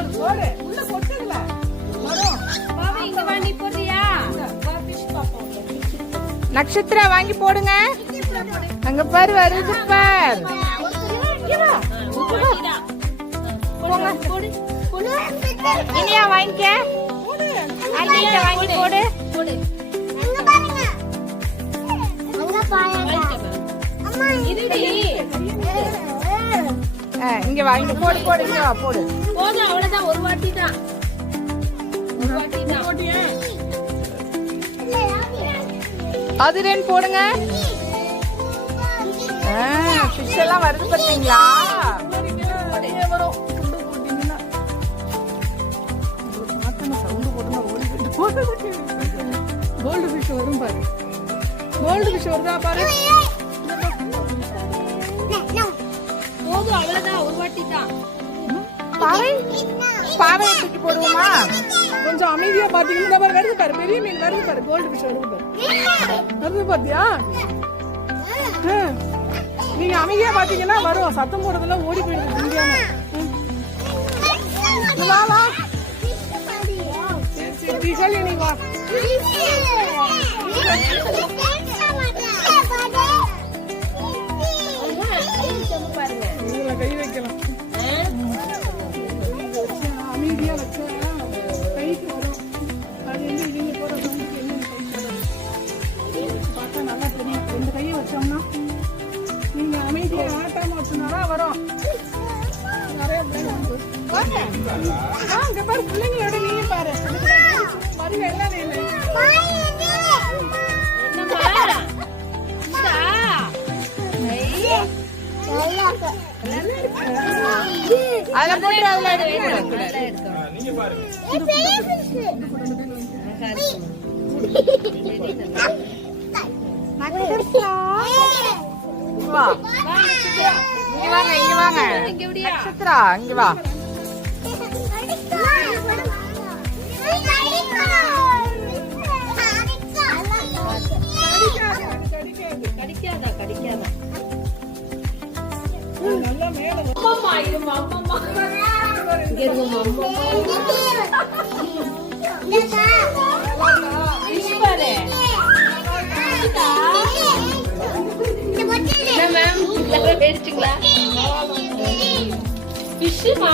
உள்ள கொட்டுதுல வரும். பாவி இங்க வா, நீ போறியா? நட்சத்திரா வாங்கி போடுங்க. அங்க பாரு வருது பார். போடு போடு. இனியா வாங்கிக்க. ஆண்டிட்ட வாங்கி போடு. போடு. இதுடி. இங்க வாங்கி போடு போடு. இங்க வா போடு. போதும், அவ்வளவுதான். ஒரு வாட்டி தான். ஒரு வாட்டி தான். அதிரன் போடுங்க. ஃபிஷ் எல்லாம் வருது பாத்தீங்களா? கோல்டு ஃபிஷ் வரும் பாரு. கோல்டு ஃபிஷ் வருதா பாரு. போதும், அவ்வளவுதான். ஒரு வாட்டி தான். பாவை பாவை தூக்கி போடுவோமா? கொஞ்சம் அமைதியா பாத்தீங்கன்னா பாரு வருது பாரு. பெரிய மீன் வருது பாரு. கோல்டு ஃபிஷ் வருது பாரு. வருது பாத்தியா? நீங்க அமைதியா பாத்தீங்கன்னா வரும். சத்தம் போடுறதுல ஓடி போயிடுது. முடியாம வா வா. சரி சரி தீசாலி நீ வா. இதுல கை வைக்கலாம். அமைதியா வச்சா கைக்கு வரும். அது வந்து இவங்க போற சவுண்டுக்கு என்ன பார்த்தா நல்லா தெரியும். ரெண்டு கையை வச்சோம்னா நீங்க அமைதியா ஆட்டாம வச்சோம்னா வரும். நிறைய அங்க பாரு பிள்ளைங்களோட நீங்க பாரு. மறு எல்லாம் நீங்க அதுல போட்டு அதுல நீங்க பாருங்க. வா. இங்க வாங்க இங்க வாங்க. நட்சத்திரா இங்க வா. கடிக்காதா கடிக்காதா. நல்லா மேல அம்மா இருமா, அம்மா இங்க இருமா, அம்மா ஃபிஷ் பாரு. என்ன மேம், பேடிச்சிங்களா? ஃபிஷ்மா